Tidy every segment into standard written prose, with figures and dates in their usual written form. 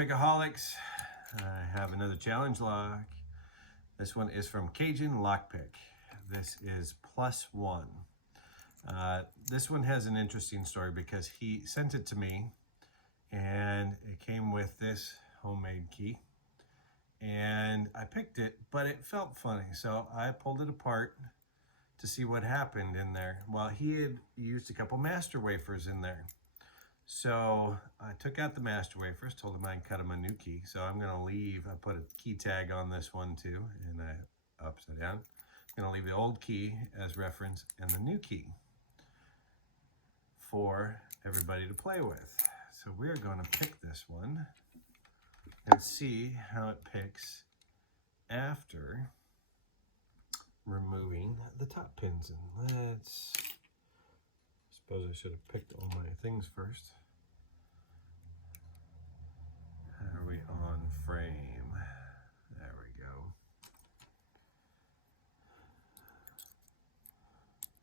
Pickaholics. I have another challenge lock. This one is from CajunLockPick. This is +1. This one has an interesting story because he sent it to me and it came with this homemade key. And I picked it, but it felt funny. So I pulled it apart to see what happened in there. Well, he had used a couple master wafers in there. So I took out the master wafers, told him I'd cut him a new key. So I'm gonna leave, I put a key tag on this one too, and I upside down. I'm gonna leave the old key as reference and the new key for everybody to play with. So we're gonna pick this one and see how it picks after removing the top pins. And suppose I should have picked all my things first. Are we on frame? There we go.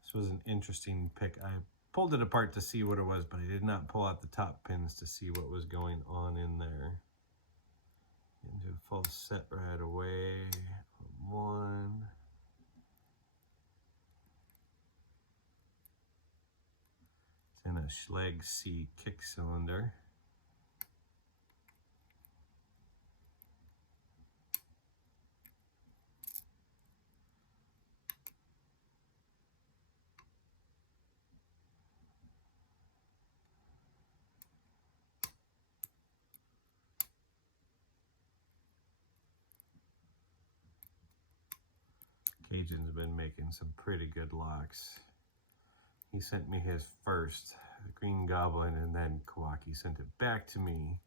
This was an interesting pick. I pulled it apart to see what it was, but I did not pull out the top pins to see what was going on in there. Into a full set right away. One. It's in a Schlage C kick cylinder. Cajun's been making some pretty good locks. He sent me his first, the Green Goblin, and then Kawaki sent it back to me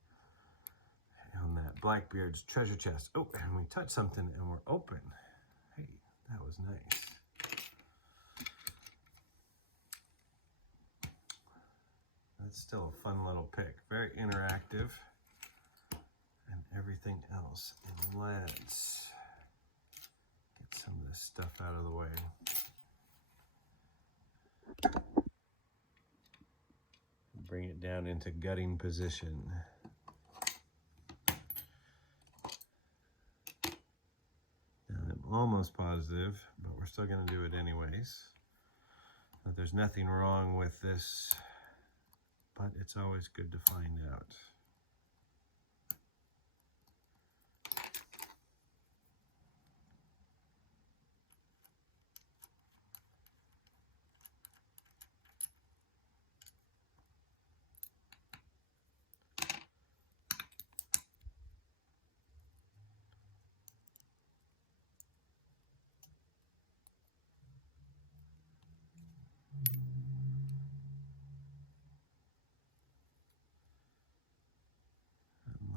on that Blackbeard's treasure chest. Oh, and we touched something and we're open. Hey, that was nice. That's still a fun little pick. Very interactive and everything else. And let's get some of this stuff out of the way. Bring it down into gutting position. Now I'm almost positive, but we're still going to do it anyways. But there's nothing wrong with this, but it's always good to find out.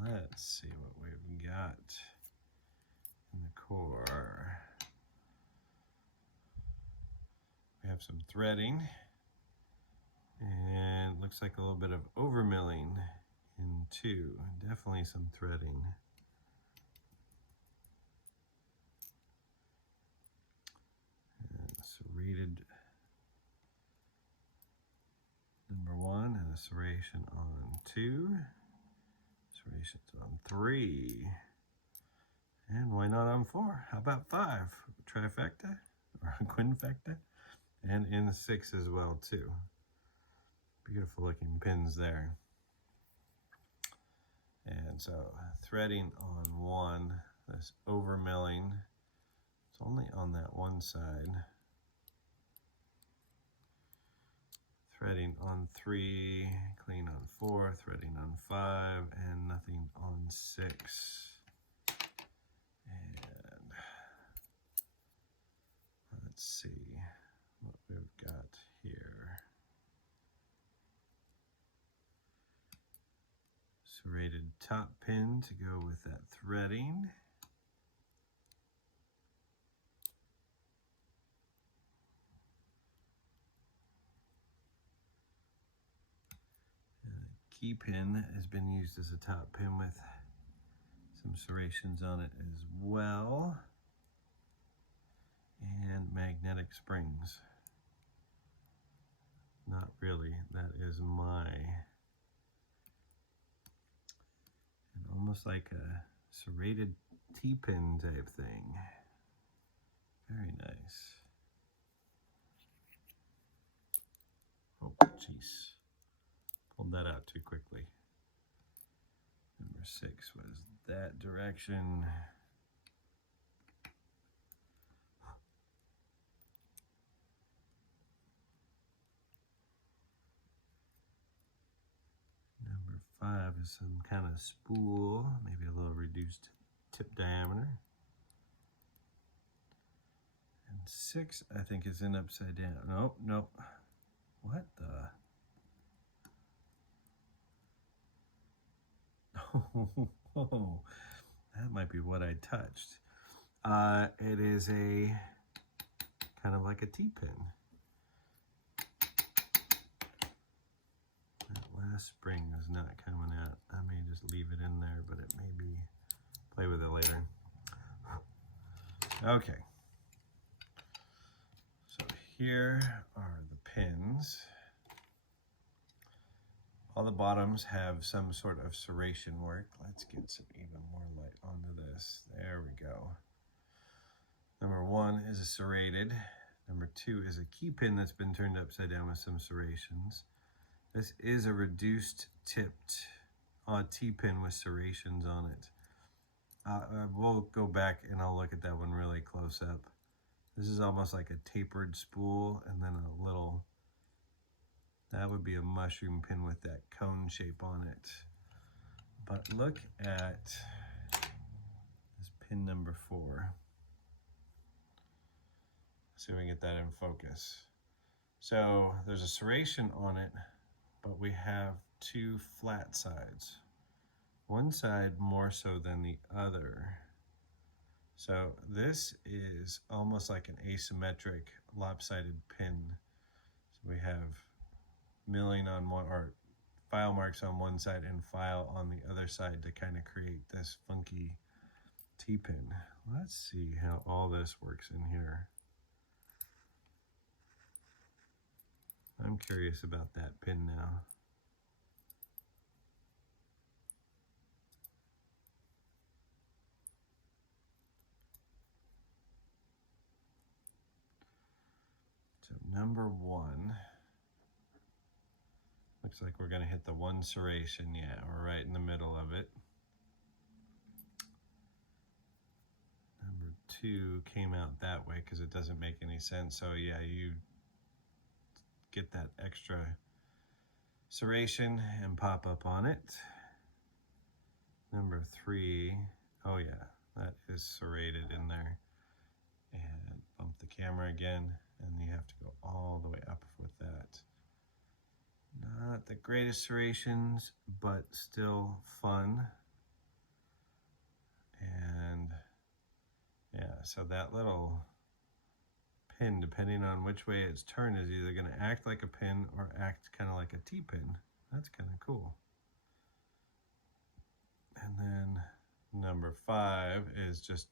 Let's see what we've got in the core. We have some threading and looks like a little bit of over milling in two. Definitely some threading. And serrated number 1 and a serration on 2. Serrations on 3. And why not on 4? How about 5? Trifecta or quinfecta? And in 6 as well too. Beautiful looking pins there. And so threading on 1, this over milling, it's only on that one side. Threading on 3, clean on 4, threading on 5, and nothing on 6. And let's see what we've got here. Serrated top pin to go with that threading. Key pin has been used as a top pin with some serrations on it as well, and magnetic springs. Not really, that is my. And almost like a serrated T-pin type thing. Very nice. Oh, jeez. Pulled that out too quickly. Number 6 was that direction. Number 5 is some kind of spool, maybe a little reduced tip diameter. And 6, I think, is in upside down. Nope, nope. What the? Oh, that might be what I touched. It is a kind of like a T-pin. That last spring is not coming out. I may just leave it in there, but it may be, play with it later. Okay. So here are the pins. All the bottoms have some sort of serration work. Let's get some even more light onto this. There we go. Number 1 is a serrated. Number 2 is a key pin that's been turned upside down with some serrations. This is a reduced tipped T-pin with serrations on it. We'll go back and I'll look at that one really close up. This is almost like a tapered spool, and then a little, that would be a mushroom pin with that cone shape on it. But look at this pin number 4. See if we can get that in focus. So there's a serration on it, but we have 2 flat sides. One side more so than the other. So this is almost like an asymmetric lopsided pin. So we have milling on one, or file marks on one side and file on the other side to kind of create this funky T-pin. Let's see how all this works in here. I'm curious about that pin now. So number 1, looks like we're going to hit the 1 serration. Yeah, we're right in the middle of it. Number 2 came out that way because it doesn't make any sense. So yeah, you get that extra serration and pop up on it. Number 3, oh yeah, that is serrated in there. And bump the camera again, and you have to go all the way up with that. Not the greatest serrations, but still fun. And yeah, so that little pin, depending on which way it's turned, is either going to act like a pin or act kind of like a T-pin. That's kind of cool. And then number 5 is just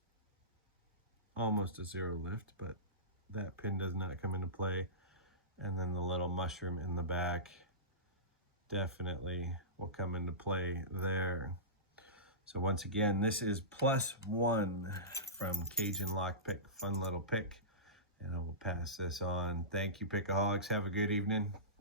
almost a 0 lift, but that pin does not come into play. And then the little mushroom in the back definitely will come into play there. So once again, this is +1 from CajunLockPick. Fun little pick. And I will pass this on. Thank you, Pickaholics. Have a good evening.